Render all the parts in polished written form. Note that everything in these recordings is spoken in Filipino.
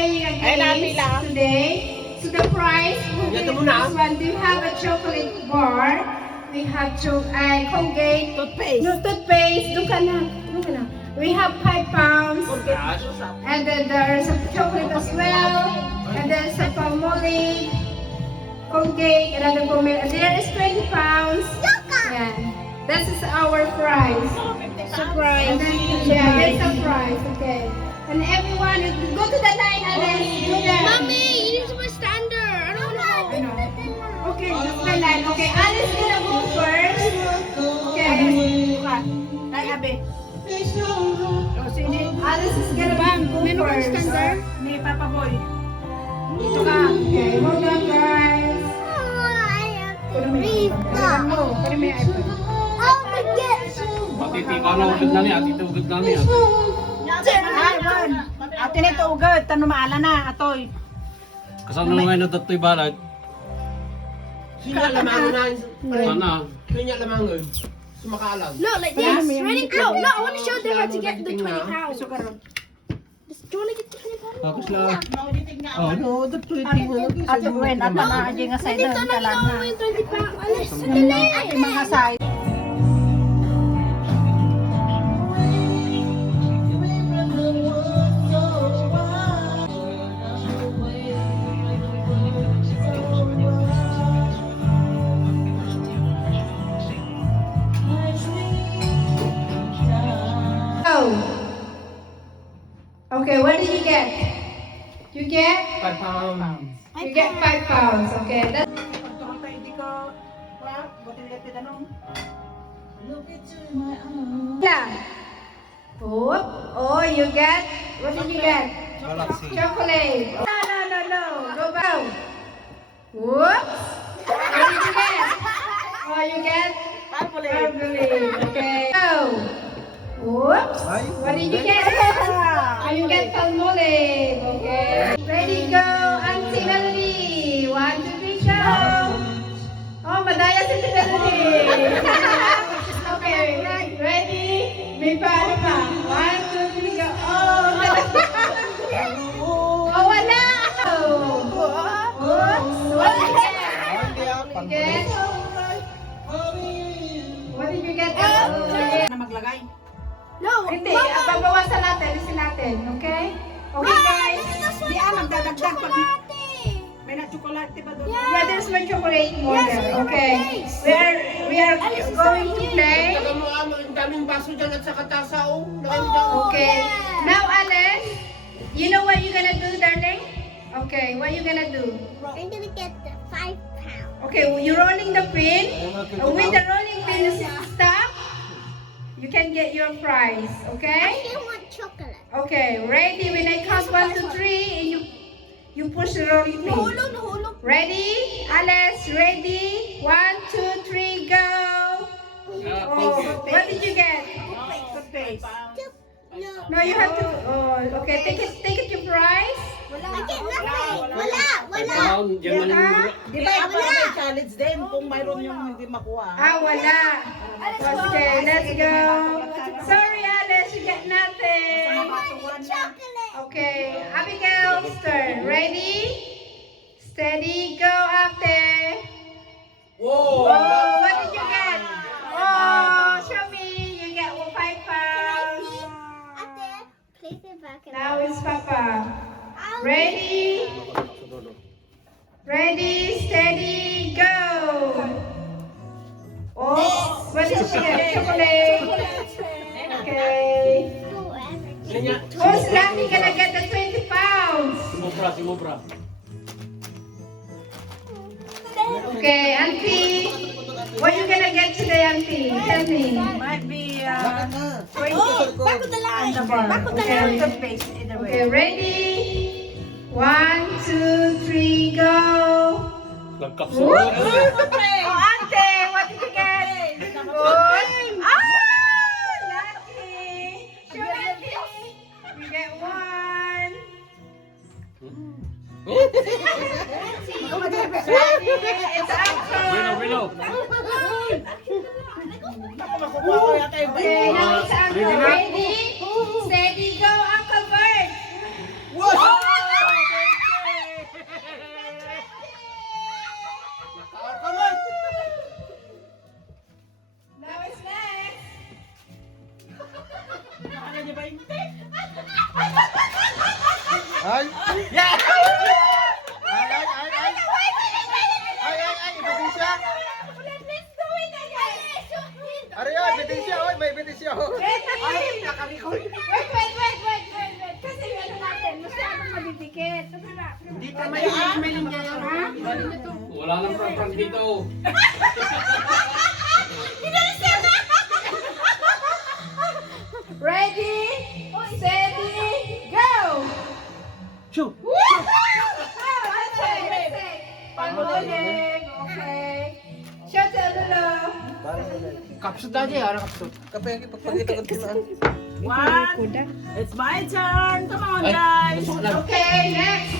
playing a game today. So the prize will be this one. Do you have a chocolate bar? We have Colgate. Toothpaste. No, toothpaste. Look at that. We have 5 pounds. And then there's a chocolate as well. And there's a Palmolive, Colgate, another Palmolive. And there is 20 pounds. Yeah. This is our prize. Surprise. And then, yeah, there's a prize. Okay. And everyone, go to the line, Alice. Do that. Mommy, you need to put standard. I don't know. Okay, just the line. Okay, Alice gonna go first. Okay. Ay, Abe. Alice is gonna go first. Standard? Ni Papa Boy. Dito ka. Okay, hold on guys. Matitipa na ugod na niya, atito ugod na niya. Ate nito ugod, tanong maala na, atoy. Kasama nga na dato'y balad. Sinya lamangan na. Sana. Sinya lamangan. Sumakalang. No, like this. Ready? No, I want to show them how to get the 20 pounds. Do you want to get the 20 pounds? Tapos lang. Oh, no, dato'y tingnan. Ate Gwen, at na aja nga sa Dito idan, na kalang lang na. yung 20 pounds. Alas, sandali. Ay, mga say. Okay, what did you get? You get? 5 pounds. You get 5 pounds. Okay. That's Whoop. Oh, you get? What did you get? Chocolate. No. Go back. Whoops. What did you get? Oh, you get? Marmalade. Okay. Go. Whoops. What did you get? Oh, you get Palmolive. Okay. Ready, go. Auntie Melody. 1, 2, 3, go. Oh, madaya si Melody. Okay. Ready? May paano pa? 1, 2, 3, go. Oh, wala. Whoops. What did you get? What did you get? Na maglagay. No, Hindi, babawasan natin, alisin natin, okay? Okay guys. Di magdadagdag pag may na tsokolate ba doon? Yeah, there's my chocolate more there, okay? We are going to play. Taga mo ang daming baso dyan at saka tasa, oh. Laki mo dyan. Okay. Now, Alice, you know what you're gonna do, darling? Okay, what you gonna do? I'm gonna get the 5 pounds. Okay, you're rolling the pin. When the rolling pin is stop, you can get your prize, okay? I want chocolate. Okay, ready? When I count 1, 2, 3, and you push the rolling pin. Nahulog. Ready? Alice, ready? 1, 2, 3, go! Oh, what did you get? Toothpaste. No, you have to. Oh, okay. Take it your prize. I get nothing. Wala. Pound, dyan man yung Di ba ako may challenge din kung mayroon yung hindi makuha? Wala. Okay, let's go. Sorry, Alice, you get nothing. Chocolate. Okay, Abigail's turn. Ready? Steady, go after. Whoa! Oh, what did you get? Oh, show me. You get 5 pounds. Ate, place it back. Now it's Papa. Ready? Ready, steady, go. Oh, what did you get? Chocolate. Okay. Who's lucky gonna get the 20 pounds? si Mubra. Okay, Auntie. What you gonna get today, Auntie? Tell me. Might be 20 Back of the line. and the bar. Back of the Okay, line. toothpaste either way. Okay, ready? 1, 2, 3, go. Nagkapsol. Oh, Auntie, what did you get? Good. Lucky. Show Auntie. You get 1. Ready? It's action. Willow. Makukuha yata yung Okay, now it's action. Ready? Steady, go, Uncle Bert. Wow! Ay! Yeah! Ay, ay, ay, ay! Ay, ay, ay! Ebidensya! Let's do it again. Ari, ay! Ebidensya! Oy, may ebidensya! Ready? Wait. Kasi ano natin, masyadong madidikit. Hindi ka may smelling niya yun. Wala nang prank dito. Ready, steady, go! Shoot! Let's say. Palmulig, okay. Shut the lulu. Kapsut aja ya, orang kapsut. Kapag pagpagkita ko ito. It's my turn. Come on, guys. Okay, next.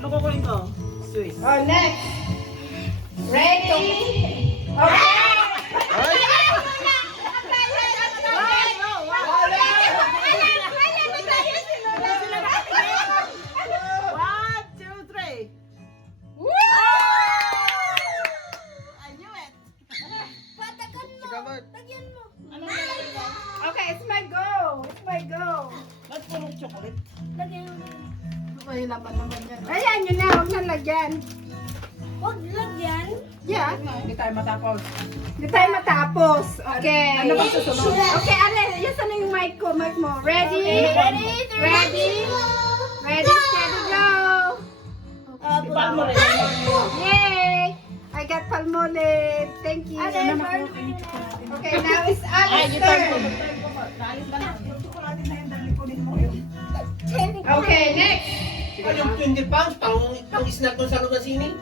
Ano kukunin ko? Swiss. Oh, next. Ready? Okay. Ay! One, two, three. I knew it. Sigamat! Okay, it's my go. It's my go. Ba't puro chocolate? May laman naman yan. Ayan, yun na. Huwag na lagyan. Huwag lagyan. Yeah. Hindi tayo matapos. Hindi tayo matapos. Okay. Ano ba susunod? Okay, Ale, yan sana yung mic ko. Mic mo. Ready? Ready? Ready? Ready, steady, go. Ipan mo rin. Yay! I got palmolive. Thank you. Okay, now it's Alice's turn. Naalis na lang. Yung chocolate na yun, dali kunin mo yun. Okay, next. Yung 20 pounds, pang snack ng sa lugar sini.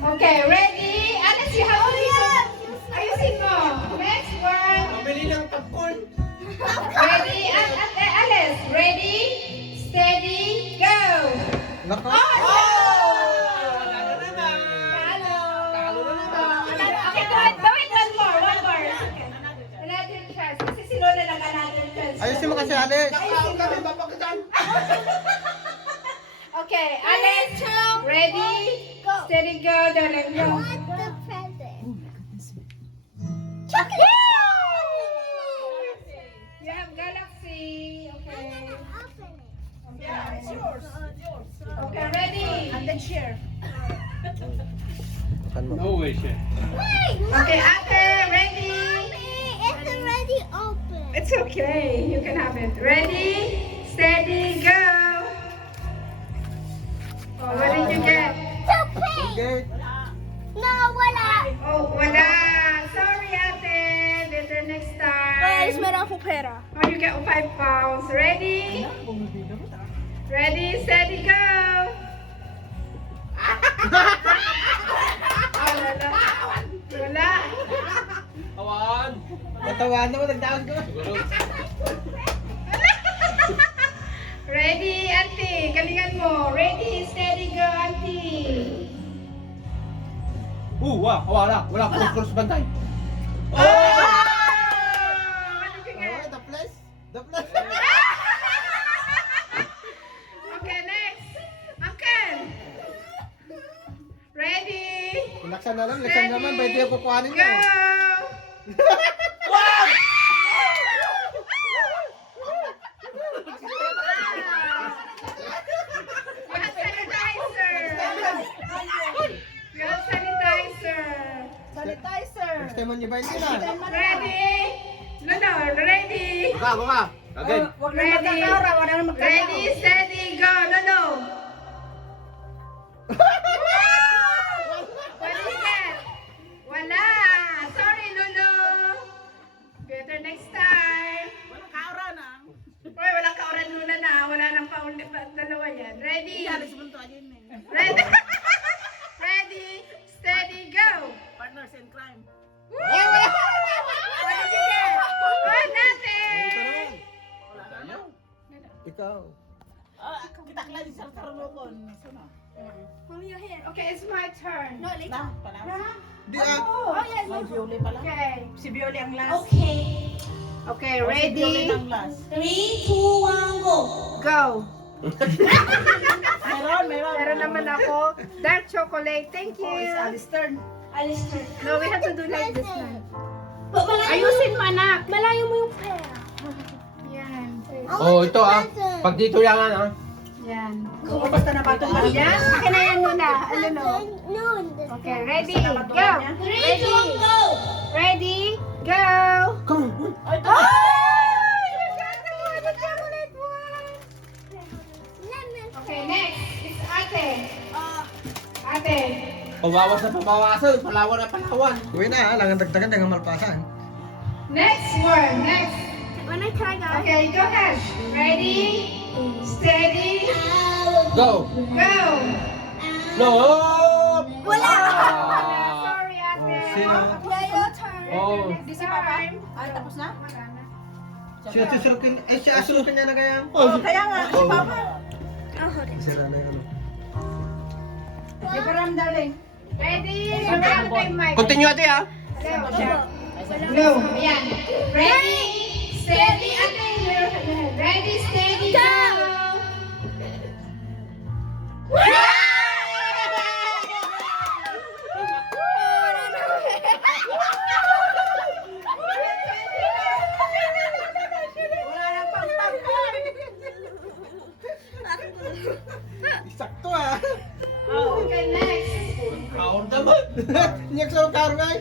Okay, ready? Alice, you have to listen. Ayusin mo. Next one. Pabili ng popcorn. Ready? Alice, ready? Steady, go. Naka! Talo naman. Talo. Talo na naman. Okay, do it one more. Another chance. Kasi si Lola lang another chance. Ayusin mo kasi, Alex! Nakaon kami, babakitan. Okay, Alice, ready? Steady, go, darling, go. the present. You have galaxy. Okay. Yeah, it's yours. Okay, ready? And then share. No way, chef. Okay, Ate, ready? It's already open. It's okay. You can have it. Ready? Steady, go. Oh, what did you get? The pink. Okay. No, wala. Oh, wala. Sorry, Ate. Better next time. Guys, meron ako pera. Oh, you get 5 pounds. Ready? Ready, steady, go. Oh, wala. Wala. Awan! Natawaan naman, nagdaon ko. Siguro. Ready, Auntie. Galingan mo. Ready, steady, go, Auntie. Wala. Wala, cross bantay. Oh! What did you get? Oh, the place! The place! Okay, next. Uncle. Ready? Laksan na lang, laksan naman. Pwede yung kukuhanin Go. niya. Got sanitizer. Got sanitizer. Sanitizer. Next time mo niyo ba yun na? Ready? Lolo, ready? Baka. Again. Huwag na magkakara, wala na magkakara. Ready, steady, go, Lolo. What is that? Wala. Sorry, Lolo. Better next time. Walang kaura na. Uy, walang kauran Lula na. Wala nang paulit pa dalawa yan. Ready? Alis mo ito ayun eh. Ready? Ready, steady, go. Partners in crime. Woo! What did you get? Oh, nothing. Wala na. Ikaw. Kita kailan sa karunokon. Sana. Mommy, your hair. Okay, it's my turn. No, later. Na, pala. Di ah. Oh, yes. May Bioli pala. okay. Si Bioli ang last. Okay. Okay, O, si Bioli ready? ang last. 3, 2, 1, go. Go. Meron. Meron naman ako. Dark chocolate. Thank Oh, it's you. Alice turn. Alistair. No, we have to do like this one. Malayo, Ayusin mo, anak. malayo mo yung pera. Yan. Oh, ito ah. Pag dito yan ah. Yan. Basta na bato ba niya? Akin na yan muna. Ano no? Okay, ready, go! Ready, ready, go! Come on. Oh! You got the chocolate one! Okay, next. It's Ate. Ate. Pabawas na pabawasan, palawan na palawan. Uwi na, langan dagdagan dengan malpasan. Next one, next. When I try, guys. Okay, go ahead. Ready, steady, Go! go! No! Wala! Sorry, Ate. Sino? Yeah, your turn. Oh. This time. Ay, tapos na? Siya susurukin, siya asurukin niya na kaya. Oh, kaya nga, si Papa. I'll hold it. Sira na yung ano. Yung param, darling. Ready, around the mic. Continue ate ha. Go. Ayan. Ready, steady, Ate. Ready, steady, go! Wala nang pang-pang. Sakto ah. Okay, next. Kaon naman. Nyak sa karo ngay.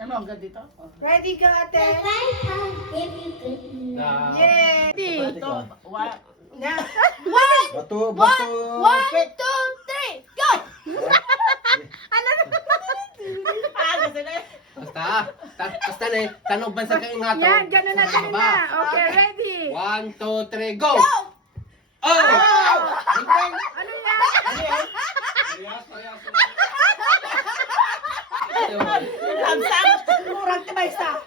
Ano, hanggang dito? Ready, go, Ate. Na. Yay! Ito, Na. Bato, bato. 1, 2, 3, go! Basta na eh. Tanong bansa ka ingato. Yan, ganun na, ganun na. Okay, ready. 1, 2, 3, go! Go! Oh! Ano yan? Parehas, parehas. lagsang, murang tibay sa.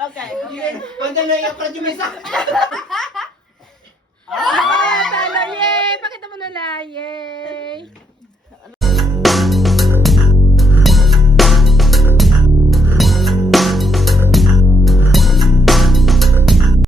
Okay, okay. Pandyan na yung pradyo may isa.